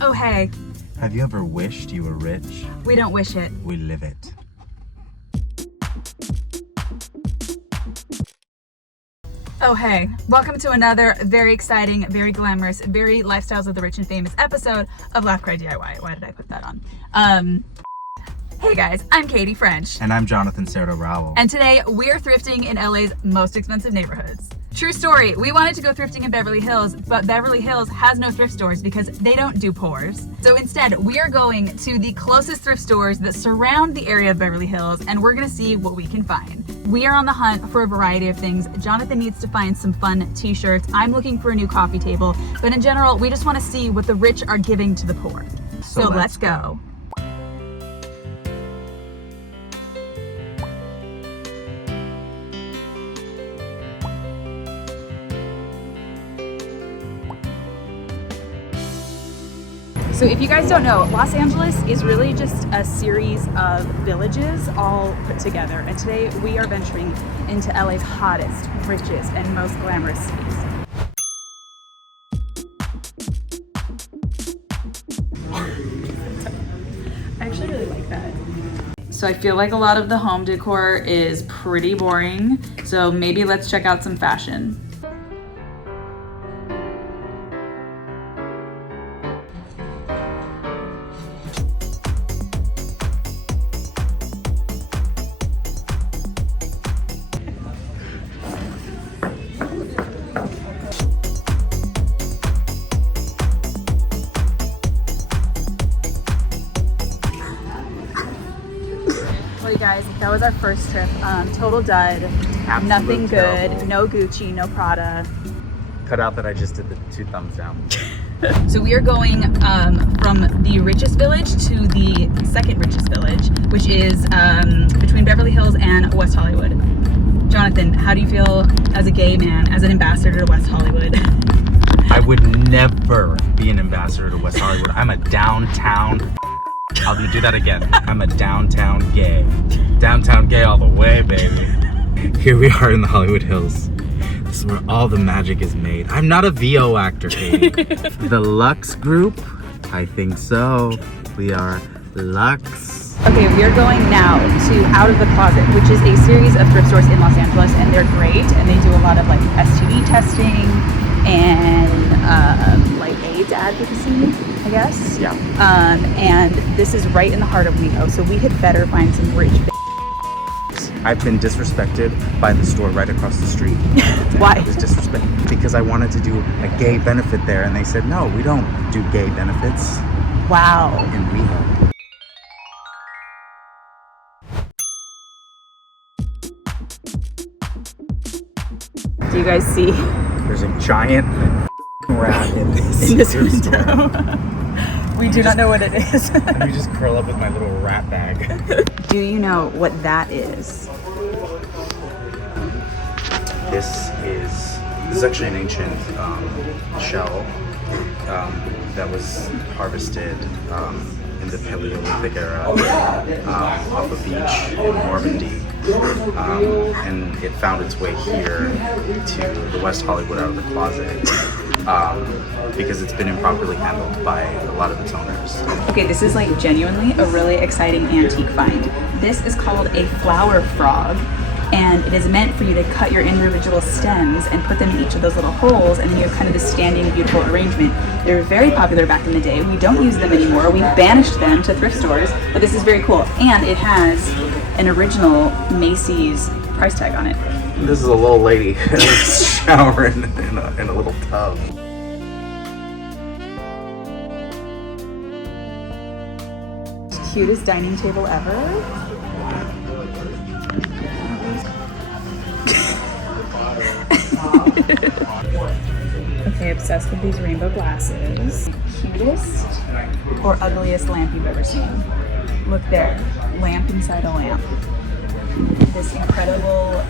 Oh, hey. Have you ever wished you were rich? We don't wish it. We live it. Oh, hey. Welcome to another very exciting, very glamorous, very lifestyles of the rich and famous episode of Laugh Cry DIY. Why did I put that on? Hey guys, I'm Katie French. And I'm Jonathan Cerda-Rowell. And today we're thrifting in LA's most expensive neighborhoods. True story, we wanted to go thrifting in Beverly Hills, but Beverly Hills has no thrift stores because they don't do pours. So instead, we are going to the closest thrift stores that surround the area of Beverly Hills, and we're gonna see what we can find. We are on the hunt for a variety of things. Jonathan needs to find some fun t-shirts. I'm looking for a new coffee table, but in general, we just wanna see what the rich are giving to the poor. So let's go. So if you guys don't know, Los Angeles is really just a series of villages all put together. And today we are venturing into LA's hottest, richest, and most glamorous cities. I actually really like that. So I feel like a lot of the home decor is pretty boring. So maybe let's check out some fashion. Well, you guys, that was our first trip. Total dud. Absolute Nothing good. terrible. No Gucci, no Prada. Cut out that I just did the 2 thumbs down. So we are going from the richest village to the second richest village, which is between Beverly Hills and West Hollywood. Jonathan, how do you feel as a gay man, as an ambassador to West Hollywood? I would never be an ambassador to West Hollywood. I'm a downtown. I'm gonna do that again. I'm a downtown gay. Downtown gay all the way, baby. Here we are in the Hollywood Hills. This is where all the magic is made. I'm not a VO actor, Katie. The Lux Group? I think so. We are Lux. Okay, we are going now to Out of the Closet, which is a series of thrift stores in Los Angeles, and they're great, and they do a lot of like STD testing and like AIDS advocacy, I guess. Yeah. And this is right in the heart of WeHo, so we had better find some rich I've been disrespected by the store right across the street. Why? I was disrespected because I wanted to do a gay benefit there, and they said, no, we don't do gay benefits Wow. in WeHo. Do you guys see There's a giant rat in in this thrift store. window? We do not know what it is. Let me just curl up with my little rat bag. Do you know what that is? This is actually an ancient shell that was harvested in the Paleolithic era off a beach in Normandy. And it found its way here to the West Hollywood Out of the Closet because it's been improperly handled by a lot of its owners. Okay, this is like genuinely a really exciting antique find. This is called a flower frog, and it is meant for you to cut your individual stems and put them in each of those little holes, and then you have kind of this standing beautiful arrangement. They were very popular back in the day. We don't use them anymore. We've banished them to thrift stores, but this is very cool. And it has an original Macy's price tag on it. This is a little lady showering in a little tub. Cutest dining table ever. Okay, obsessed with these rainbow glasses. Cutest or ugliest lamp you've ever seen? Look there, lamp inside a lamp. This incredible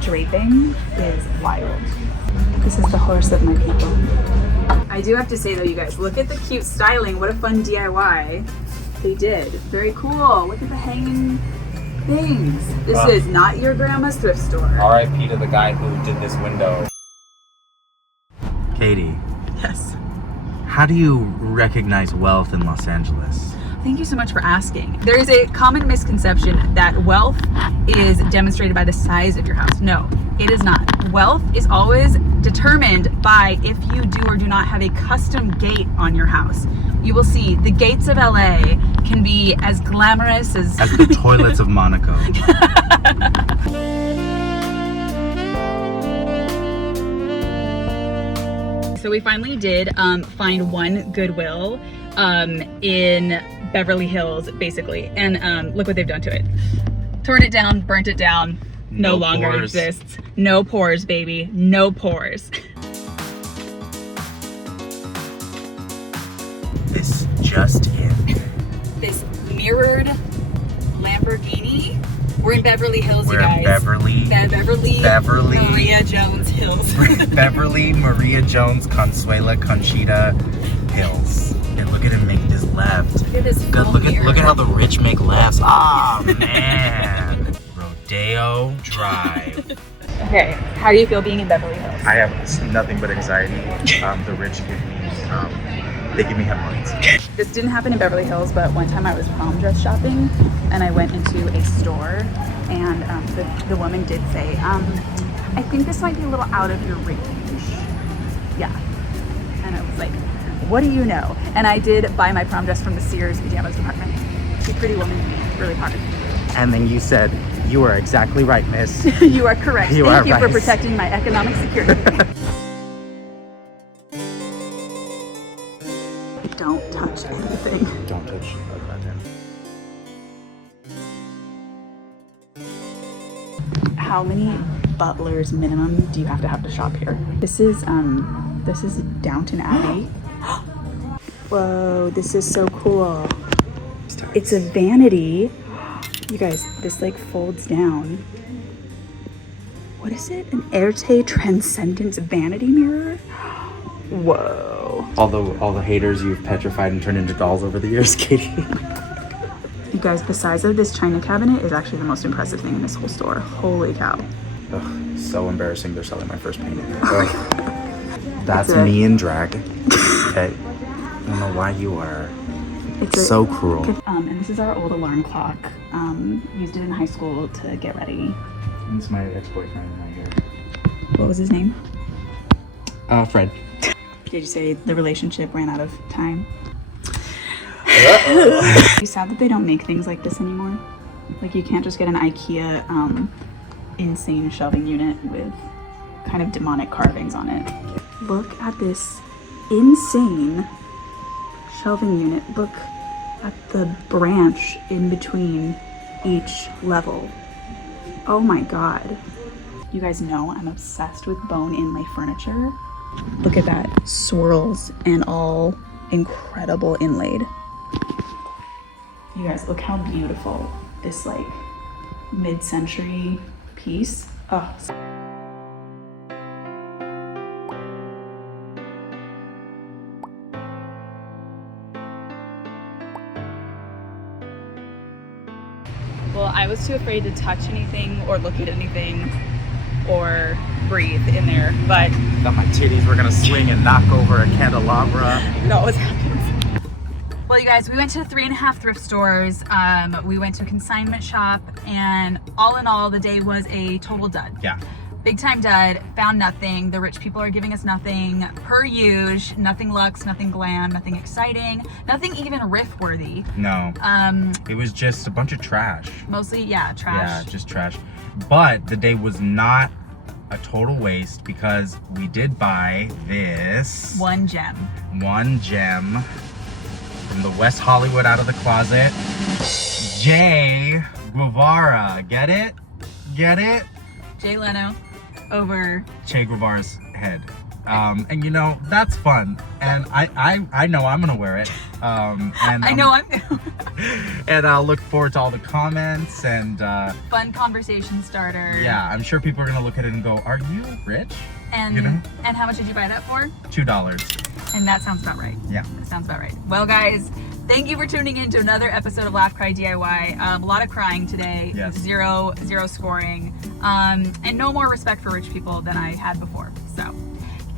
draping is wild. This is the horse of my people. I do have to say though, you guys, look at the cute styling. What a fun DIY they did. Very cool. Look at the hanging things. This is not your grandma's thrift store. R.I.P. to the guy who did this window. Katie. Yes. How do you recognize wealth in Los Angeles? Thank you so much for asking. There is a common misconception that wealth is demonstrated by the size of your house. No, it is not. Wealth is always determined by if you do or do not have a custom gate on your house. You will see the gates of LA can be as glamorous as the toilets of Monaco. So we finally did find one Goodwill in Beverly Hills, basically. And look what they've done to it. Torn it down, burnt it down, no longer pores. exists. No pores, baby, no pores. This just in. This mirrored Lamborghini. We're in Beverly Hills, We're you guys. in Beverly Maria Jones Hills. Beverly Maria Jones Consuela Conchita Hills. And look at him make this left. Look at this. Look at how the rich make lefts. Ah, man. Rodeo Drive. Okay, how do you feel being in Beverly Hills? I have nothing but anxiety. The rich give me, they give me hemorrhoids. This didn't happen in Beverly Hills, but one time I was prom dress shopping and I went into a store and the woman did say, I think this might be a little out of your range. Yeah. And I was like, what do you know? And I did buy my prom dress from the Sears pajamas department. She's a pretty woman, really hard. And then you said, you are exactly right, miss. You are correct. Thank you for right. protecting my economic security. Don't touch anything. Don't touch that. How many butlers minimum do you have to shop here? This is Downton Abbey. Whoa, this is so cool. It's a vanity. You guys, this like folds down. What is it? An Erte Transcendence vanity mirror? Whoa. All the haters you've petrified and turned into dolls over the years, Katie. You guys, the size of this china cabinet is actually the most impressive thing in this whole store. Holy cow. Ugh, so embarrassing they're selling my first painting. That's me in drag. Okay. I don't know why you are so cruel. And this is our old alarm clock. Used it in high school to get ready. And it's my ex-boyfriend right here. What was his name? Fred. Did you say the relationship ran out of time? It's sad that they don't make things like this anymore. Like you can't just get an IKEA insane shelving unit with kind of demonic carvings on it. Look at this insane shelving unit. Look at the branch in between each level. Oh my god. You guys know I'm obsessed with bone inlay furniture. Look at that. Swirls and all incredible inlaid. You guys, look how beautiful this like mid-century piece. Oh. Well, I was too afraid to touch anything or look at anything or breathe in there, but Thought my titties were gonna swing and knock over a candelabra. no, what's happening? Well, you guys, we went to 3.5 thrift stores. We went to a consignment shop, and all in all, the day was a total dud. Yeah. Big time dud. Found nothing. The rich people are giving us nothing. Per usual, nothing luxe, nothing glam, nothing exciting, nothing even riff worthy. No. It was just a bunch of trash. Mostly, yeah, trash. Yeah, just trash. But the day was not a total waste because we did buy this One gem. from the West Hollywood out of the closet. Jay Guevara. Get it? Get it? Jay Leno over Che Guevara's head. And you know, that's fun. And I know I'm gonna wear it. And I know I'm and I'll look forward to all the comments and fun conversation starter. yeah, I'm sure people are gonna look at it and go, are you rich? And You know? and how much did you buy that for? $2. And that sounds about right. Yeah. That sounds about right. Well, guys, thank you for tuning in to another episode of Laugh Cry DIY. A lot of crying today. Yes. Zero scoring. And no more respect for rich people than I had before. So,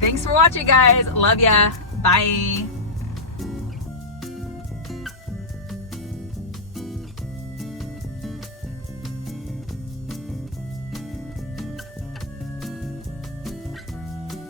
thanks for watching, guys. Love ya. Bye.